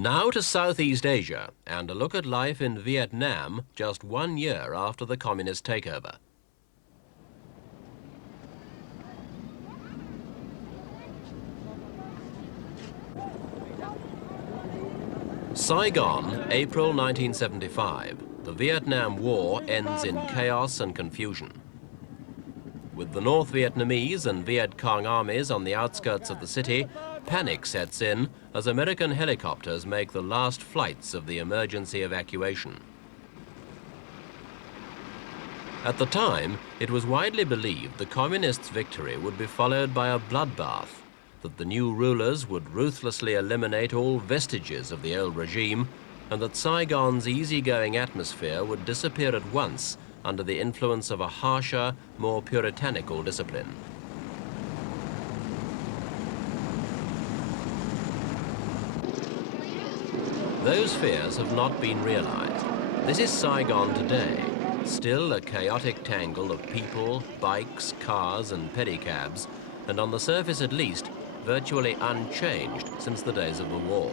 Now to Southeast Asia and a look at life in Vietnam just 1 year after the communist takeover. Saigon, April 1975. The Vietnam War ends in chaos and confusion. With the North Vietnamese and Viet Cong armies on the outskirts of the city, panic sets in as American helicopters make the last flights of the emergency evacuation. At the time, it was widely believed the communists' victory would be followed by a bloodbath, that the new rulers would ruthlessly eliminate all vestiges of the old regime, and that Saigon's easygoing atmosphere would disappear at once under the influence of a harsher, more puritanical discipline. Those fears have not been realized. This is Saigon today, still a chaotic tangle of people, bikes, cars and pedicabs, and on the surface at least, virtually unchanged since the days of the war.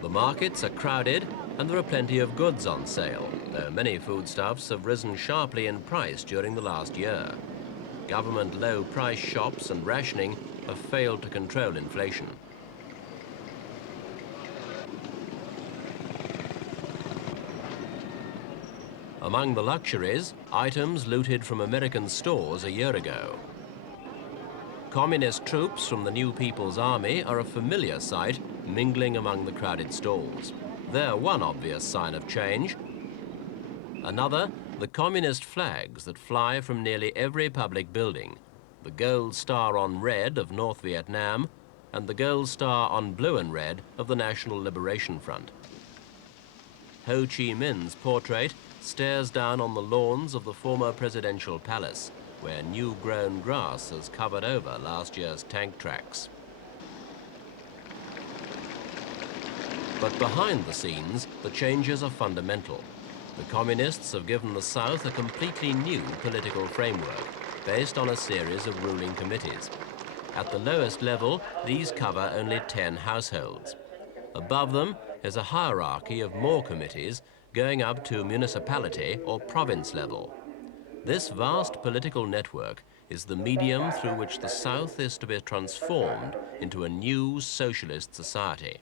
The markets are crowded and there are plenty of goods on sale, though many foodstuffs have risen sharply in price during the last year. Government low-price shops and rationing have failed to control inflation. Among the luxuries, items looted from American stores a year ago. Communist troops from the New People's Army are a familiar sight, mingling among the crowded stalls. They're one obvious sign of change. Another, the communist flags that fly from nearly every public building. The gold star on red of North Vietnam and the gold star on blue and red of the National Liberation Front. Ho Chi Minh's portrait stares down on the lawns of the former presidential palace, where new-grown grass has covered over last year's tank tracks. But behind the scenes, the changes are fundamental. The communists have given the South a completely new political framework, based on a series of ruling committees. At the lowest level, these cover only 10 households. Above them is a hierarchy of more committees going up to municipality or province level. This vast political network is the medium through which the South is to be transformed into a new socialist society.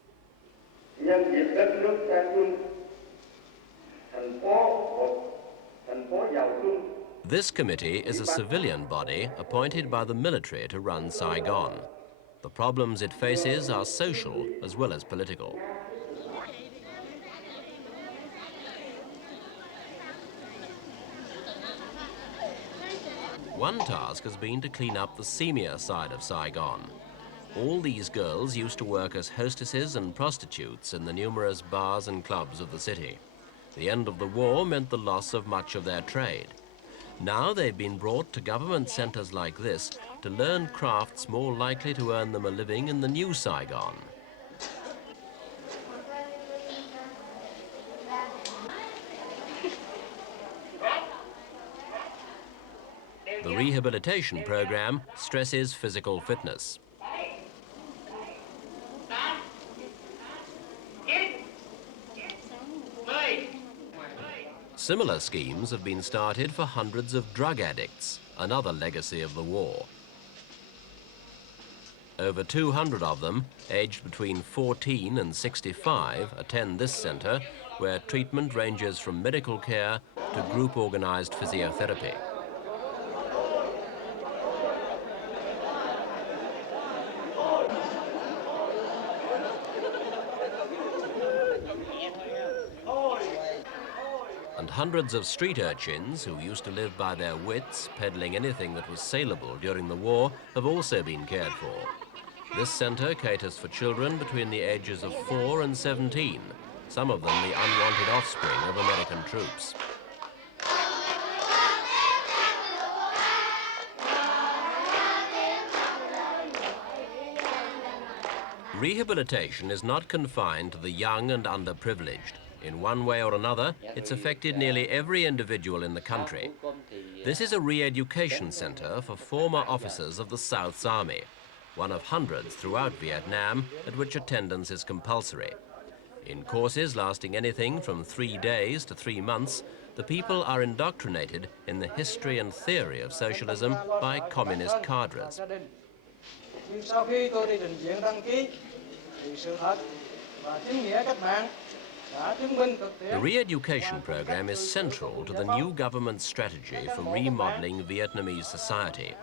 This committee is a civilian body appointed by the military to run Saigon. The problems it faces are social as well as political. One task has been to clean up the seamier side of Saigon. All these girls used to work as hostesses and prostitutes in the numerous bars and clubs of the city. The end of the war meant the loss of much of their trade. Now they've been brought to government centers like this to learn crafts more likely to earn them a living in the new Saigon. The rehabilitation program stresses physical fitness. Similar schemes have been started for hundreds of drug addicts, another legacy of the war. Over 200 of them, aged between 14 and 65, attend this center, where treatment ranges from medical care to group-organized physiotherapy. And hundreds of street urchins who used to live by their wits, peddling anything that was saleable during the war, have also been cared for. This center caters for children between the ages of 4 and 17, some of them the unwanted offspring of American troops. Rehabilitation is not confined to the young and underprivileged. In one way or another, it's affected nearly every individual in the country. This is a re-education center for former officers of the South's Army. one of hundreds throughout Vietnam at which attendance is compulsory. In courses lasting anything from 3 days to 3 months, the people are indoctrinated in the history and theory of socialism by communist cadres. Sau khi tôi đi trình diện đăng ký, thì sự thật và chính nghĩa cách mạng đã chứng minh thực tiễn. The re-education program is central to the new government's strategy for remodeling Vietnamese society.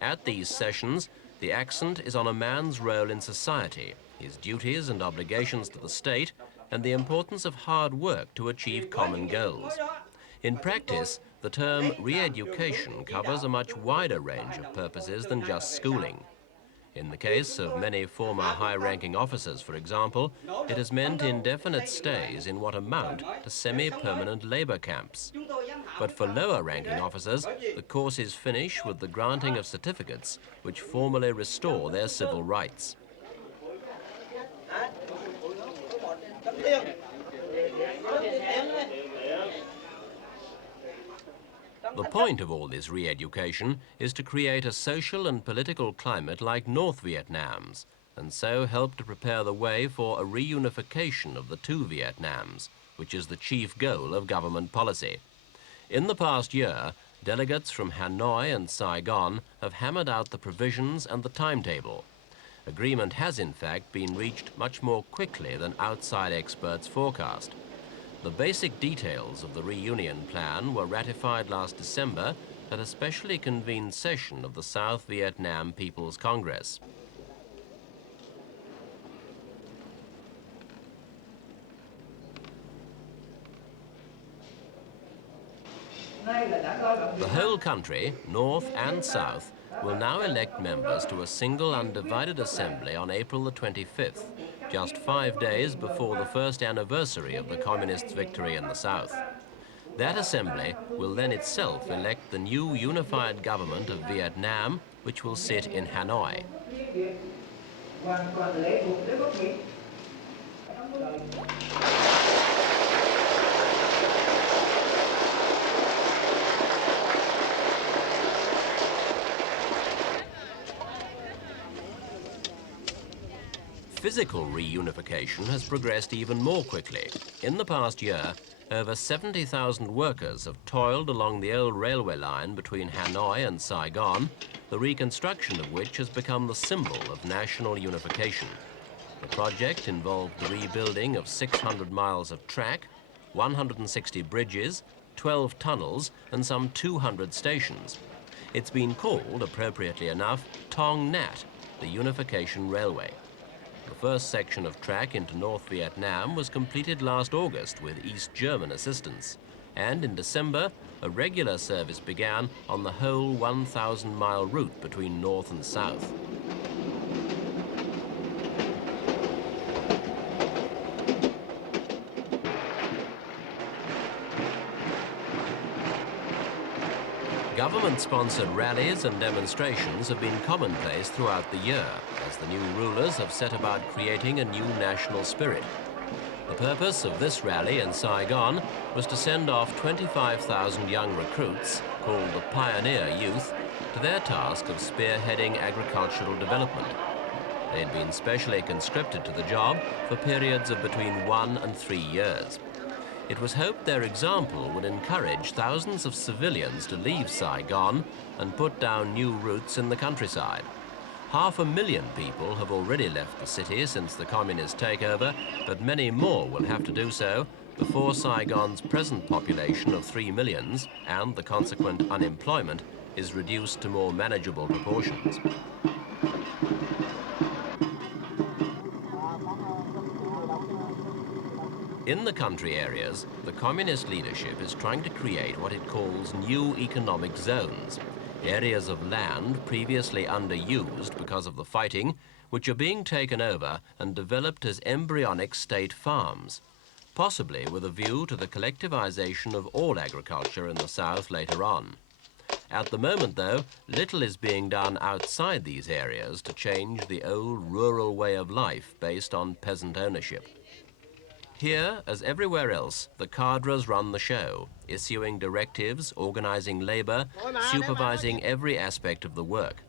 At these sessions, the accent is on a man's role in society, his duties and obligations to the state, and the importance of hard work to achieve common goals. In practice, the term re-education covers a much wider range of purposes than just schooling. In the case of many former high-ranking officers, for example, it has meant indefinite stays in what amount to semi-permanent labor camps. But for lower-ranking officers, the courses finish with the granting of certificates which formally restore their civil rights. The point of all this re-education is to create a social and political climate like North Vietnam's, and so help to prepare the way for a reunification of the two Vietnams, which is the chief goal of government policy. In the past year, delegates from Hanoi and Saigon have hammered out the provisions and the timetable. Agreement has in fact been reached much more quickly than outside experts forecast. The basic details of the reunion plan were ratified last December at a specially convened session of the South Vietnam People's Congress. The whole country, North and South, will now elect members to a single undivided assembly on April the 25th, just 5 days before the first anniversary of the Communists' victory in the South. That assembly will then itself elect the new unified government of Vietnam, which will sit in Hanoi. Physical reunification has progressed even more quickly. In the past year, over 70,000 workers have toiled along the old railway line between Hanoi and Saigon, the reconstruction of which has become the symbol of national unification. The project involved the rebuilding of 600 miles of track, 160 bridges, 12 tunnels, and some 200 stations. It's been called, appropriately enough, Tong Nhat, the Unification Railway. The first section of track into North Vietnam was completed last August with East German assistance, and in December, a regular service began on the whole 1,000-mile route between North and South. Government-sponsored rallies and demonstrations have been commonplace throughout the year, as the new rulers have set about creating a new national spirit. The purpose of this rally in Saigon was to send off 25,000 young recruits, called the Pioneer Youth, to their task of spearheading agricultural development. They had been specially conscripted to the job for periods of between 1 and 3 years. It was hoped their example would encourage thousands of civilians to leave Saigon and put down new roots in the countryside. 500,000 people have already left the city since the communist takeover, but many more will have to do so before Saigon's present population of 3 million and the consequent unemployment is reduced to more manageable proportions. In the country areas, the communist leadership is trying to create what it calls new economic zones, areas of land previously underused because of the fighting, which are being taken over and developed as embryonic state farms, possibly with a view to the collectivization of all agriculture in the South later on. At the moment, though, little is being done outside these areas to change the old rural way of life based on peasant ownership. Here, as everywhere else, the cadres run the show, issuing directives, organizing labor, supervising every aspect of the work.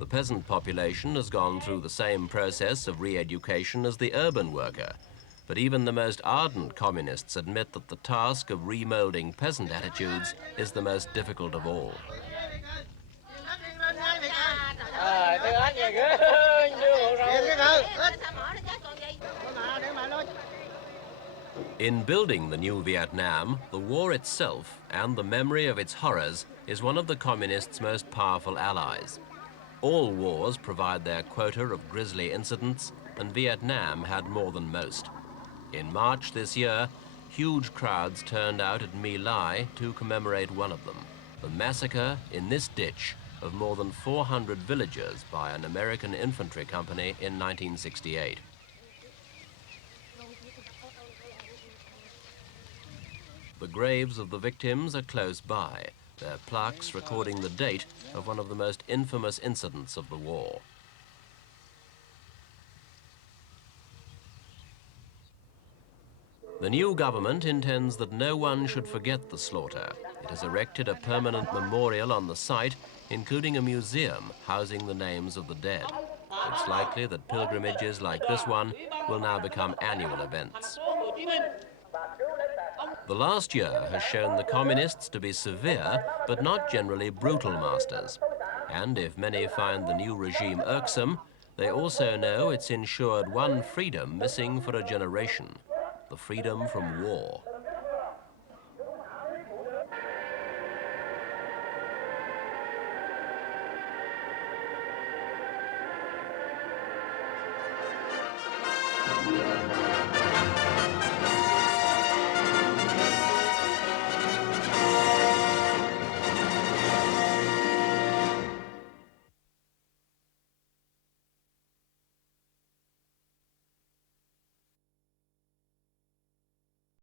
The peasant population has gone through the same process of re-education as the urban worker, but even the most ardent communists admit that the task of remolding peasant attitudes is the most difficult of all. In building the new Vietnam, the war itself and the memory of its horrors is one of the communists' most powerful allies. All wars provide their quota of grisly incidents, and Vietnam had more than most. In March this year, huge crowds turned out at My Lai to commemorate one of them, the massacre in this ditch of more than 400 villagers by an American infantry company in 1968. The graves of the victims are close by, their plaques recording the date of one of the most infamous incidents of the war. The new government intends that no one should forget the slaughter. It has erected a permanent memorial on the site, including a museum housing the names of the dead. It's likely that pilgrimages like this one will now become annual events. The last year has shown the communists to be severe, but not generally brutal masters. And if many find the new regime irksome, they also know it's ensured one freedom missing for a generation: the freedom from war.